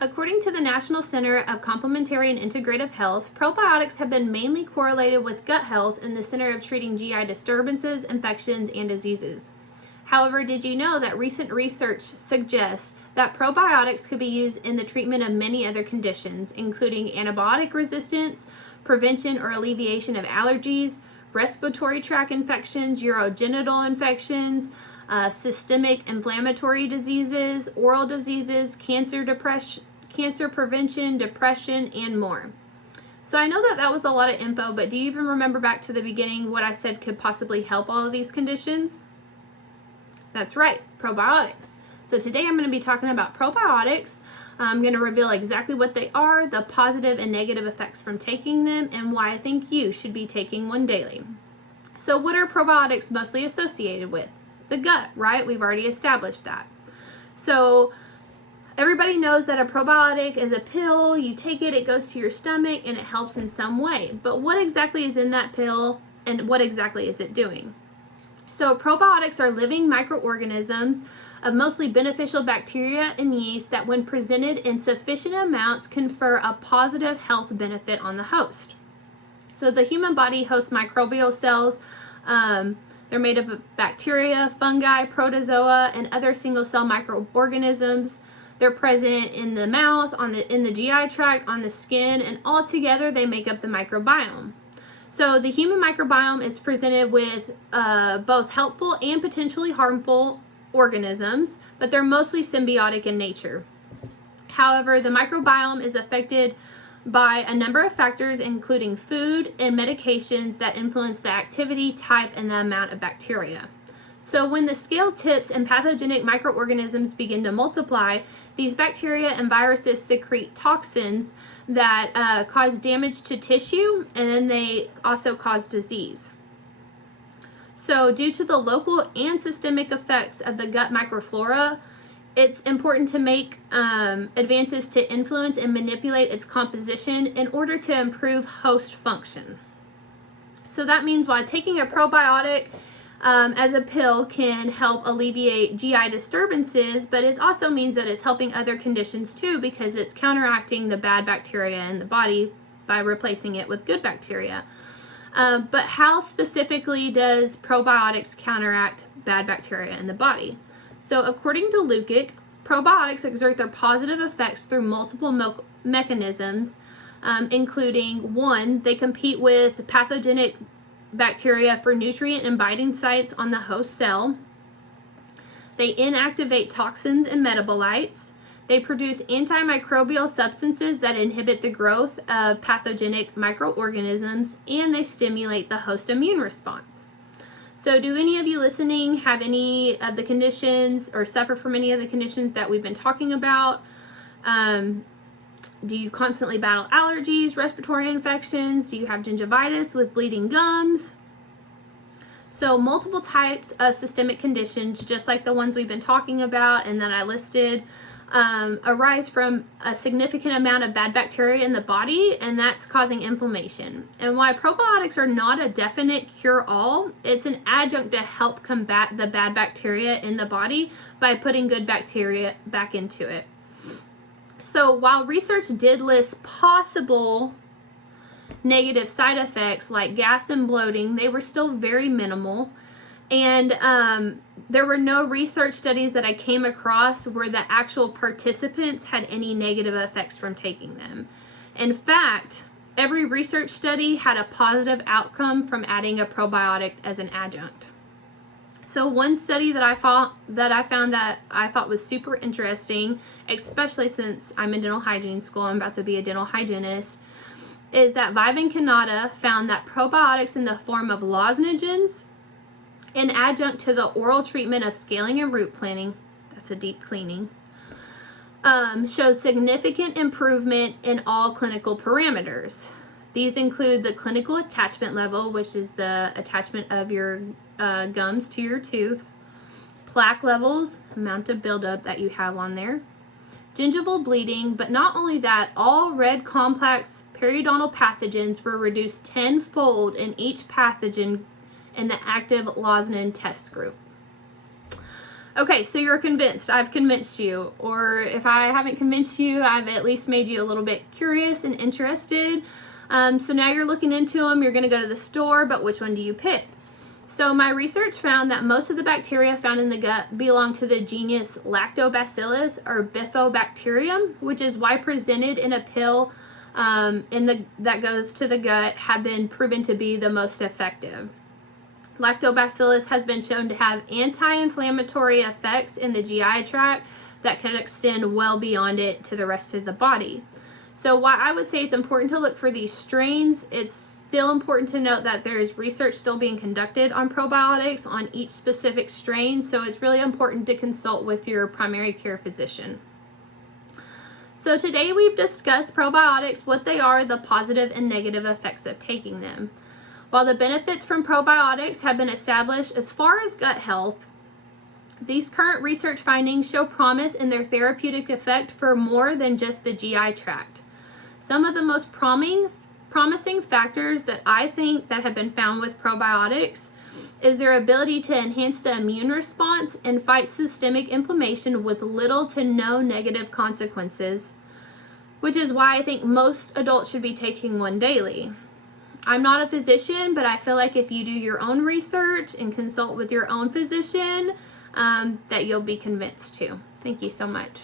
According to the National Center of Complementary and Integrative Health, probiotics have been mainly correlated with gut health in the center of treating GI disturbances, infections, and diseases. However, did you know that recent research suggests that probiotics could be used in the treatment of many other conditions, including antibiotic resistance, prevention or alleviation of allergies, respiratory tract infections, urogenital infections, systemic inflammatory diseases, oral diseases, cancer prevention, depression, and more. So I know that was a lot of info, but do you even remember back to the beginning what I said could possibly help all of these conditions? That's right, probiotics. So today I'm going to be talking about probiotics. I'm going to reveal exactly what they are, the positive and negative effects from taking them, and why I think you should be taking one daily. So what are probiotics mostly associated with? The gut, right? We've already established that. So everybody knows that a probiotic is a pill. You take it, it goes to your stomach, and it helps in some way. But what exactly is in that pill, and what exactly is it doing? So probiotics are living microorganisms of mostly beneficial bacteria and yeast that, when presented in sufficient amounts, confer a positive health benefit on the host. So the human body hosts microbial cells. They're made up of bacteria, fungi, protozoa, and other single-cell microorganisms. They're present in the mouth, in the GI tract, on the skin, and all together they make up the microbiome. So the human microbiome is presented with both helpful and potentially harmful organisms, but they're mostly symbiotic in nature. However, the microbiome is affected by a number of factors, including food and medications that influence the activity, type, and the amount of bacteria. So when the scale tips and pathogenic microorganisms begin to multiply, these bacteria and viruses secrete toxins that cause damage to tissue, and then they also cause disease. So due to the local and systemic effects of the gut microflora, it's important to make advances to influence and manipulate its composition in order to improve host function. So that means while taking a probiotic as a pill can help alleviate GI disturbances, but it also means that it's helping other conditions too, because it's counteracting the bad bacteria in the body by replacing it with good bacteria. But how specifically does probiotics counteract bad bacteria in the body? So according to Lukic, probiotics exert their positive effects through multiple mechanisms, including: one, they compete with pathogenic bacteria for nutrient and binding sites on the host cell. They inactivate toxins and metabolites. They produce antimicrobial substances that inhibit the growth of pathogenic microorganisms, and they stimulate the host immune response. So do any of you listening have any of the conditions or suffer from any of the conditions that we've been talking about? Do you constantly battle allergies, respiratory infections? Do you have gingivitis with bleeding gums? So multiple types of systemic conditions, just like the ones we've been talking about and that I listed, arise from a significant amount of bad bacteria in the body, and that's causing inflammation. And while probiotics are not a definite cure-all, it's an adjunct to help combat the bad bacteria in the body by putting good bacteria back into it. So while research did list possible negative side effects like gas and bloating, they were still very minimal. And there were no research studies that I came across where the actual participants had any negative effects from taking them. In fact, every research study had a positive outcome from adding a probiotic as an adjunct. So one study that I found that I thought was super interesting, especially since I'm in dental hygiene school, I'm about to be a dental hygienist, is that Vivan Kannada found that probiotics in the form of lozenges, an adjunct to the oral treatment of scaling and root planing, that's a deep cleaning, showed significant improvement in all clinical parameters. These include the clinical attachment level, which is the attachment of your gums to your tooth, plaque levels, amount of buildup that you have on there, gingival bleeding, but not only that, all red complex periodontal pathogens were reduced tenfold in each pathogen in the active lozenge test group. Okay, so you're convinced. I've convinced you. Or if I haven't convinced you, I've at least made you a little bit curious and interested. So now you're looking into them. You're going to go to the store, but which one do you pick? So my research found that most of the bacteria found in the gut belong to the genus Lactobacillus or Bifidobacterium, which is why presented in a pill that goes to the gut have been proven to be the most effective. Lactobacillus has been shown to have anti-inflammatory effects in the GI tract that can extend well beyond it to the rest of the body. So while I would say it's important to look for these strains, it's still important to note that there is research still being conducted on probiotics on each specific strain, so it's really important to consult with your primary care physician. So today we've discussed probiotics, what they are, the positive and negative effects of taking them. While the benefits from probiotics have been established as far as gut health, these current research findings show promise in their therapeutic effect for more than just the GI tract. Some of the most promising factors that I think that have been found with probiotics is their ability to enhance the immune response and fight systemic inflammation with little to no negative consequences, which is why I think most adults should be taking one daily. I'm not a physician, but I feel like if you do your own research and consult with your own physician, that you'll be convinced too. Thank you so much.